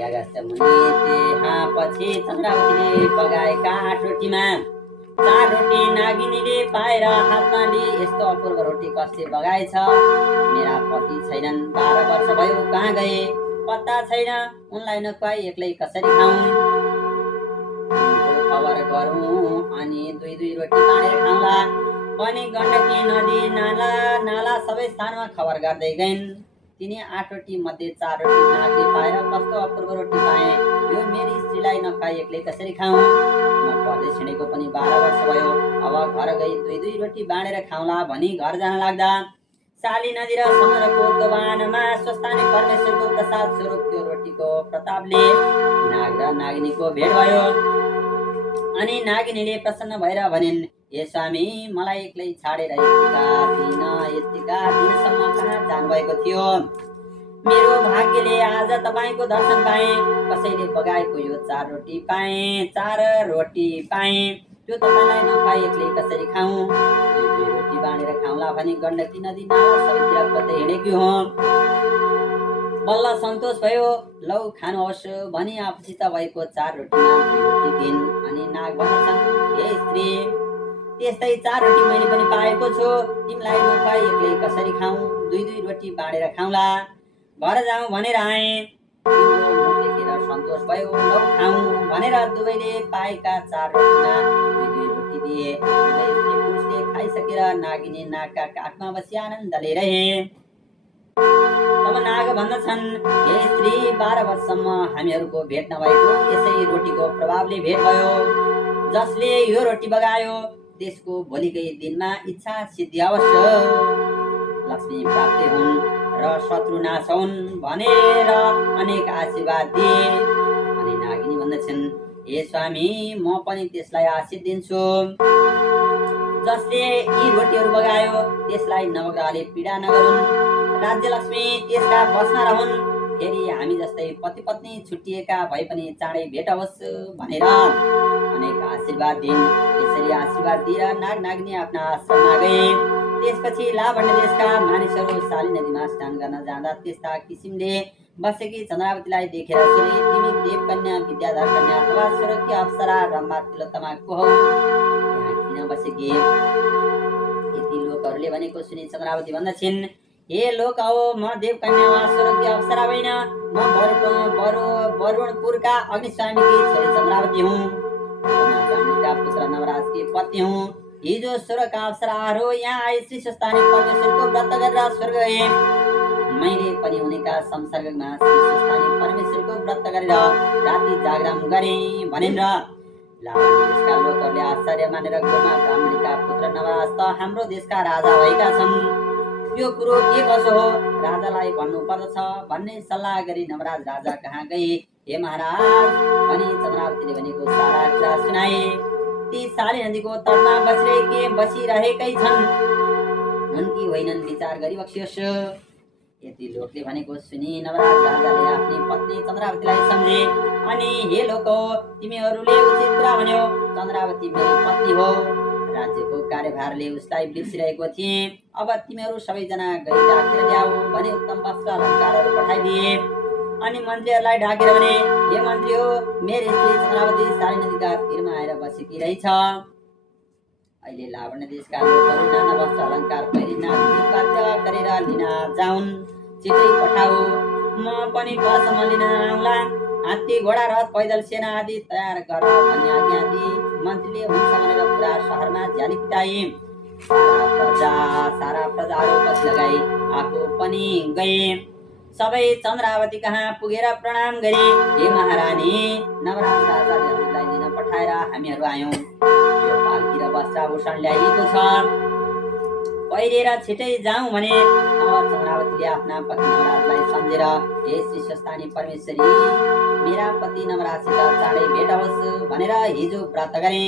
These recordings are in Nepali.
अगस्त मुनि पछि चन्द्रावतीले पकाएका 8 रोटीमा 4 रोटी नागिनीले पाएर हातमा लिए यस्तो अपूर्व रोटी कसले बगाएछ? मेरा पति छैनन्, 12 वर्ष भयो, कहाँ गए? पत्ता छैन, उनलाई नखुवाई एक्लै कसरी खाउँ? खबर गरौँ अनि 2-2 रोटी बाँडेर खाउँला पनि गण्डकी नदी नाला सबै स्थानमा खबर गर्दै गइन्। तिनी 8 रोटी मध्ये 4 रोटी नागले पाएर कस्तो अपूर्व रोटी पाए, यो मेरी स्त्रीलाई नखाई एक्लै कसरी खाउँ? म परदेश हिँडेको पनि 12 वर्ष भयो, अब घर गई 2-2 रोटी बाँडेर खाउँला भनी घर जान लाग्दा साली नदी र समुद्रको दोभानमा स्वस्थानी परमेश्वरको प्रसाद स्वरूप त्यो रोटीको प्रतापले नाग र नागिनीको भेट भयो। अनि नागिनीले प्रसन्न भएर भनिन्, हे स्वामी, मलाई एक्लै छाडेर यतिका दिनसम्म कहाँ जानुभएको थियो? मेरो भाग्यले आज तपाईको दर्शन पाएँ। कसैले बगाएको यो 4 रोटी पाएँ, त्यो तपाईँलाई नखाई एक्लै कसरी खाउँ? 2-2 रोटी बाँडेर खाउँला भनी गण्डकी नदी नाला सबैतिर खोज्दै हिँडेकी हुँ। बल्ल सन्तोष भयो, लौ खानुहोस् भनी आफूसित भएको 4 रोटीमा 2 रोटी दिन्। अनि नाग भन्दछन्, हे स्त्री, त्यस्तै 4 रोटी मैले पनि पाएको छु, तिमीलाई नखाई एक्लै कसरी खाउँ? 2-2 रोटी बाँडेर खाउँला, घर जाउँ भनेर आएँ। तिम्रो मुख देखेर सन्तोष भयो, लौ खाउँ भनेर दुवैले पाएका 4 रोटीमा 2-2 रोटी दिए। दुवै स्त्री पुरुषले खाइसकेर नागिनी नागका काखमा बसी आनन्दले रहे। तब नाग भन्दछन्, हे स्त्री, 12 वर्षसम्म हामीहरूको भेट नभएको यसै रोटीको प्रभावले भेट भयो। जसले यो रोटी बगायो त्यसको भोलिकै दिनमा इच्छा सिद्धि अवश्य, लक्ष्मी प्राप्ति हुन् र शत्रु नाश हुन् भनेर अनेक आशीर्वाद दिए। अनि नागिनी भन्दछन्, हे स्वामी, म पनि त्यसलाई आशीष दिन्छु। जसले यी रोटीहरू बगायो त्यसलाई नवग्रहले पीडा नगरून्, राज्य लक्ष्मी त्यसका बस्न रहन्। फेरि हामी जस्तै पति पत्नी छुट्टिएका भए पनि चाँडै भेट होस् भनेर अनेक आशीर्वाद दिन्। यसरी आशीर्वाद दिएर नाग नागिनी आफ्ना आश्रममा गए। त्यसपछि लावण्य देशका मानिसहरू साली नदीमा स्नान गर्न जाँदा त्यस्ता किसिमले बसेकी चन्द्रावतीलाई देखेर सोधे, तिमी देवकन्या, विद्याधर कन्या अथवा स्वर्गकी अप्सरा रम्भा तिलोत्तमा को हौ? यहाँ किन बसेकी? यति लोकहरूले भनेको सुनि चन्द्रावती भन्दछिन्, हे लोक हो, म देवकन्या वा स्वर्गकी अप्सरा होइन, म वरुणपुरका अग्निस्वामीकी छोरी चन्द्रावती हुँ। ब्राह्मणका पुत्र नवराजकी पत्नी हुँ। हिजो स्वर्गका अप्सराहरू यहाँ आए श्री स्वस्थानी परमेश्वरको व्रत गरेर स्वर्ग गए। मैले पनि उनीका संसर्गमा श्री स्वस्थानी परमेश्वरको व्रत गरेर राति जागरण गरेँ भनेर लावण्य देशका लोकहरूले आश्चर्य मानेर गोमा ब्राह्मणीका पुत्र नवराज त हाम्रो देशका राजा भएका छन्, यो कुरो के कसो हो, राजालाई भन्नु पर्दछ भन्ने सल्लाह गरी नवराज राजा कहाँ गए। हे महाराज भनी चन्द्रावतीले भनेको सारा कुरा सुनाए। ती साली नदीको तटमा बसिरहेकै छन्, उनकी होइनन्, विचार गरी बक्सियोस्। यति लोकले भनेको सुनि नवराज राजाले आफ्नी पत्नी चन्द्रावतीलाई सम्झे। अनि हे लोक हो, तिमीहरूले उचित कुरा भन्यो, चन्द्रावती मेरी पत्नी हो, राज्यको कार्यभारले उसलाई बिर्सिरहेको थिएँ। अब तिमीहरू सबैजना गई ढाकेर ल्याऊ भने उत्तम वस्त्र अलङ्कारहरू पठाइदिए। अनि मन्त्रीहरूलाई ढाकेर भने, हे मन्त्री हो, मेरो स्त्री चन्द्रावती साली नदीका तीरमा आएर बसेकी रहेछ। अहिले लावण्य देशका लोकहरू नाना वस्त्र अलङ्कार पहिरी नाच्ने वाद्य गरेर लिन जाउन्, छिटै पठाऊ, म पनि परसम्म लिन आउँला। हात्ती, घोडा, रथ, पैदल सेना आदि तयार गर भन्ने आज्ञा दिए। मन्त्रीले हुन्छ भनेर पुरा शहरमा झ्याली पिटाए। सारा प्रजाहरू पछि लगाई आफू पनि गए। सबै चन्द्रावती कहाँ पुगेर प्रणाम गरे। हे महारानी, नवराज राजाले हजुरलाई लिन पठाएर हामीहरू आयौँ। यो पाल्की र वस्त्राभूषण ल्याइएको छ, पहिरेर छिटै जाउँ भने। तब चन्द्रावतीले आफ्ना पति नवराजलाई सम्झेर, हे श्री स्वस्थानी परमेश्वरी, मेरा पति नवराजसित चाँडै भेट होस् भनेर हिजो व्रत गरे,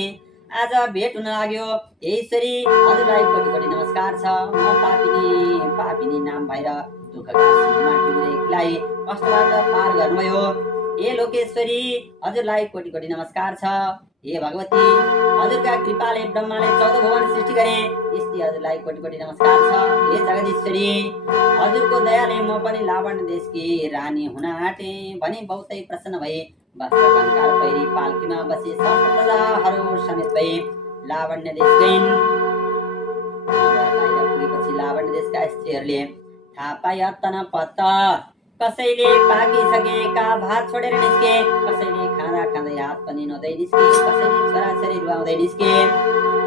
आज भेट हुन लाग्यो। हे ईश्वरी, हजुरलाई कोटी कोटी नमस्कार छ। म पापिनी नाम भएर दुःखका सिन्धुमा डुबिरहेकीलाई कष्टबाट पार गर्नुभयो। हे लोकेश्वरी, हजुरलाई कोटी कोटी नमस्कार छ। हे भगवती, हजुरका कृपाले ब्रह्माले 14 भुवन सृष्टि गरे। यस्तै हजुरलाई कोटि कोटि नमस्कार छ। हे जगदीश्वरी, हजुरको दयाले म पनि लावण्य देशकी रानी हुन आँटे भने बहुतै प्रसन्न भए। वस्त्र अलङ्कार पहिरी पाल्कीमा बसी सहस्र प्रजाहरू समेत भए लावण्य देश गइन्। बाहिर पुगेपछि लावण्य देशका स्त्रीहरूले थाहा पाए तनपत्त कसैले पाकिसकेका भात छोडेर निस्के, कसैले खाँदा खाँदै हात पनि नुहाउँदै निस्के, कसैले छोराछोरी रुवाउँदै निस्के।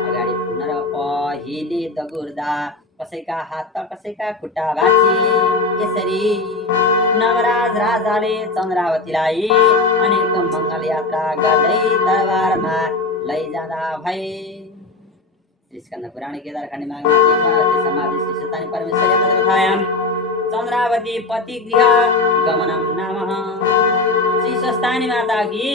अगाडि पुग्न र पहिले दगुर्दा कसैका हात त कसैका खुट्टा भाँचिए। यसरी नवराज राजाले चन्द्रावतीलाई अनेक मङ्गल यात्रा गर्दै दरबारमा लैजाँदा भए। श्री स्कन्द पुराण केदारखण्ड समाधि श्री सतानी परमेश्वर चन्द्रावती पति गृह गमनम नामः। श्री स्वस्तानी माता की